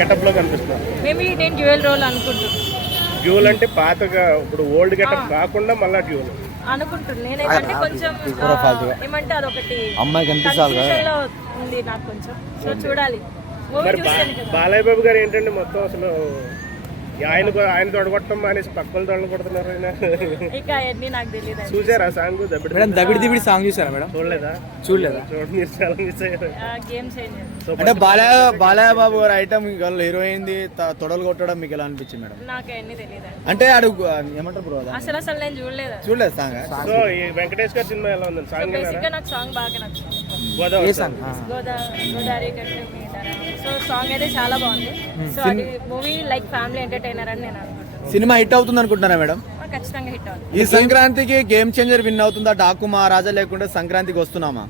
Getup లో కనిపిస్తున్నారు. Maybe నేను డ్యూయల్ రోల్ అనుకుంటున్నాను. డ్యూల్ అంటే పాతగా ఇప్పుడు ఓల్డ్ గెటప్ కాకుండా మళ్ళీ డ్యూల్ అనుకుంటున్నాను నేనేంటే కొంచెం ఏమంటే అదొకటి అమ్మాయి కనిపిస్తాను కన్ఫ్యూజన్లో ఉంది నాకు కొంచెం. సో చూడాలి మూవీ మరి చూస్తాను కదా. బాలయ్య బాబు గారు ఏంటంటే మొత్తం అసలు ఆయన తొడగొట్టడం అనేసి పక్కన తొడలు కొడుతున్నారు ఆయన. ఇక అవన్నీ నాకు తెలియదు. చూసారా సాంగ్ మేడం దబిడి దిబిడి సాంగ్ చూసారా మేడం? చూడలేదా? చూడలేదా? చూడండి మీరు చాలా మిస్ అయ్యారు. గేమ్ చేంజర్ అంటే బాలయ్య బాబు గారు ఐటమ్ హీరోయిన్ తొడలు కొట్టడం మీకు ఎలా అనిపించింది మేడం? నాకు అవన్నీ తెలియదు. అంటే అడుగు ఏమంటారు బ్రో? అసలు నేను చూడలేదు సాంగ్. సో ఈ వెంకటేష్ గారి సినిమా ఎలా ఉంది? సాంగ్ బేసిక్గా నాకు సాంగ్ బాగా నచ్చింది. గోదావరి గోదావరి గట్టు మీద. సో సాంగ్ అయితే చాలా బాగుంది. సో అది మూవీ లైక్ ఫ్యామిలీ ఎంటర్టైనర్ అని నేను అనుకుంటున్నాను. సినిమా హిట్ అవుతుంది అనుకుంటున్నా మేడం? ఖచ్చితంగా హిట్ అవుతుంది. ఈ సంక్రాంతికి గేమ్ చేంజర్ విన్ అవుతుందా? డాకు మహారాజా లేకుంటే సంక్రాంతికి వస్తున్నామా?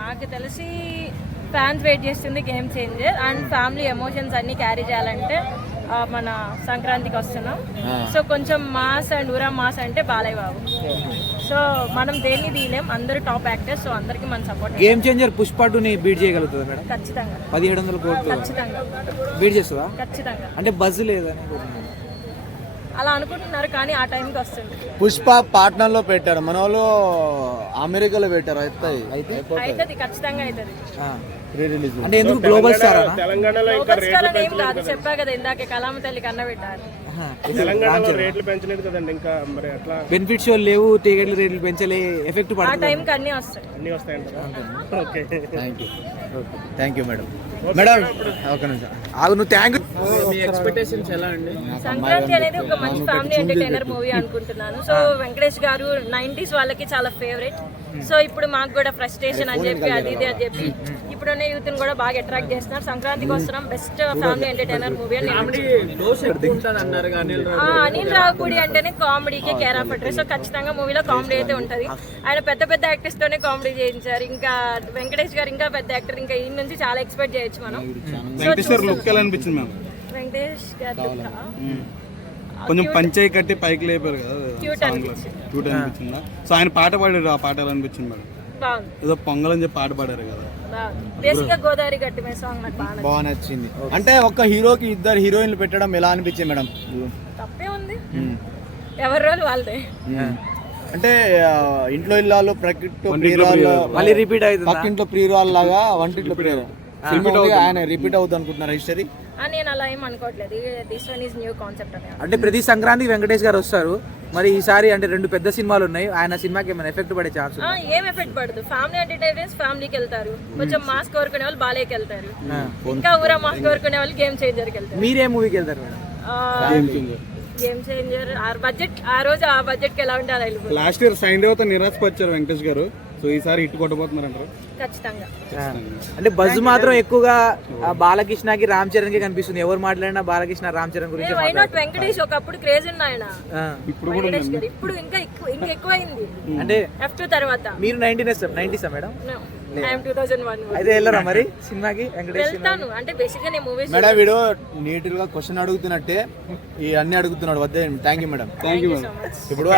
నాకు తెలిసి ఫ్యాన్స్ వెయిట్ చేస్తుంది game changer. And family emotions అన్ని క్యారీ చేయాలంటే మన సంక్రాంతికి వస్తున్నాం. సో కొంచెం మాస్ అండ్ ఊరా మాస్ అంటే బాలయ్య బాబు. సో మనం దేన్ని తీయలేం, అందరూ టాప్ యాక్టర్స్. సో అందరికి మన సపోర్ట్. గేమ్ చేంజర్ పుష్పటుని బీట్ చేయగలుగుతుంది మేడం? ఖచ్చితంగా 1700 కోట్లు ఖచ్చితంగా బీట్ చేస్తుందా? ఖచ్చితంగా. అంటే బజ్ లేదని అలా అనుకుంటున్నారు కానీ ఆ టైంకి వస్తుంది. పుష్ప పాట్నాలో పెట్టారు, మన వాళ్ళు అమెరికాలో పెట్టారు. అవుతుంది ఖచ్చితంగా అవుతుంది. అంటే ఎందుకు గ్లోబల్ స్టార్ తెలంగాణలో ఏం కాదు, చెప్పా కదా ఇందాక కలామ తల్లి కన్న పెట్టారు. తెలంగాణలో రేట్లు పెంచలేదు కదండి ఇంకా. మరి అట్లా బెనిఫిట్స్ లేవు, టికెట్లు రేట్లు పెంచలే, ఎఫెక్ట్ ఆ టైంకి అన్ని వస్తాయంటారా? Okay, thank you madam. Madam ఒక నిమిషం ఆగు, నువ్వు థ్యాంక్ యూ. మీ ఎక్స్పెక్టేషన్స్ ఎలా అండి? సంక్రాంతి అనేది ఒక మంచి ఫ్యామిలీ ఎంటర్టైనర్ మూవీ అనుకుంటున్నాను. సో వెంకటేష్ గారు 90s వాళ్ళకి చాలా ఫేవరెట్. సో ఇప్పుడు మాకు కూడా ఫ్రస్ట్రేషన్ అని చెప్పి అది ఇది అని చెప్పి ఇప్పుడున్న యూత్ ని కూడా బాగా అట్రాక్ట్ చేస్తున్నారు. సంక్రాంతికి వస్తున్నాం, బెస్ట్ ఫ్యామిలీ ఎంటర్టైనర్ మూవీ అని. అనిల్ రావుపూడి అంటేనే కామెడీకే కేర్ ఆఫ్ అడ్రస్. సో ఖచ్చితంగా మూవీలో కామెడీ అయితే ఉంటది. ఆయన పెద్ద పెద్ద యాక్టర్స్ తోనే కామెడీ చేయించారు. ఇంకా వెంకటేష్ గారు ఇంకా పెద్ద యాక్టర్, ఇంకా ఈ నుంచి చాలా ఎక్స్పెక్ట్ చేయొచ్చు మనం. వెంకటేష్ గారు కొంచెం పంచాయి కట్టి పైకి లేపారు కదా, క్యూట్ అనిపించిందా? సో ఆయన పాట పాడారు, ఆ పాట ఎలా అనిపించింది మేడం? ఏదో పొంగల్ అని చెప్పి పాట పాడారు కదా. గోదావరి గట్టి మీద సాంగ్ నాకు బాగా నచ్చింది. అంటే ఒక హీరోకి ఇద్దరు హీరోయిన్లు పెట్టడం ఎలా అనిపించింది మేడం? తప్పే ఉంది, ఎవరి రోజు వాళ్ళదే. అంటే ఇంట్లో ఇల్లాలు మళ్ళీ రిపీట్ అవుతుంది, పక్కింట్లో ప్రియురాలు లాగా వంటింట్లో ప్రియురాలు ఆయన రిపీట్ అవుతుంది అనుకుంటున్నారు హిస్టరీ? నేను అలా ఏం అనుకోవట్లేదు. This one is new concept అని. అంటే ప్రతి సంక్రాంతికి వెంకటేష్ గారు వస్తారు, మరి ఈసారి అంటే 2 పెద్ద సినిమాలు ఉన్నాయి, ఆయన సినిమాకి ఏమైనా ఎఫెక్ట్ పడే ఛాన్స్? ఏం ఎఫెక్ట్ పడదు. ఫ్యామిలీ ఎంటర్టైనర్స్ ఫ్యామిలీకి వెళ్తారు, కొంచెం మాస్ కోరుకునే వాళ్ళు బాలేకి వెళ్తారు, ఇంకా ఊరా మాస్ కోరుకునే వాళ్ళు గేమ్ చేంజర్కి వెళ్తారు. మీరే మూవీకి వెళ్తారు మేడం? గేమ్ చేంజర్ బడ్జెట్ ఆ రోజు ఆ బడ్జెట్ కి ఎలా ఉండాలి. లాస్ట్ ఇయర్ సైన్ దేవత నిరాశపరిచారు వెంకటేష్ గారు, సో ఈసారి హిట్ కొట్టబోతున్నారు అంటారు? ఖచ్చితంగా. అంటే బజ్ మాత్రం ఎక్కువగా బాలకృష్ణకి రామ్ చరణ్ కి కనిపిస్తుంది. ఎవరు మాట్లాడినా బాలకృష్ణ రామ్ చరణ్ గురించి. Why not Venkatesh? ఒకప్పుడు క్రేజ్ ఉన్న ఆయన, ఇప్పుడు ఇంకా ఎక్కువైంది. అంటే F2 తర్వాత. మీరు 90s మేడం? I am 2001. అయితే వెళ్ళరా మరి సినిమాకి వెంకటేష్? వెళ్తాను. అంటే బేసిక్ గా నేను మూవీస్ మేడం వీడియో నీట్ గా క్వశ్చన్ అడుగుతున్నట్టే ఈ అన్ని అడుగుతున్నాడు వద్దే. Thank you madam. Thank you. So much. ఇప్పుడు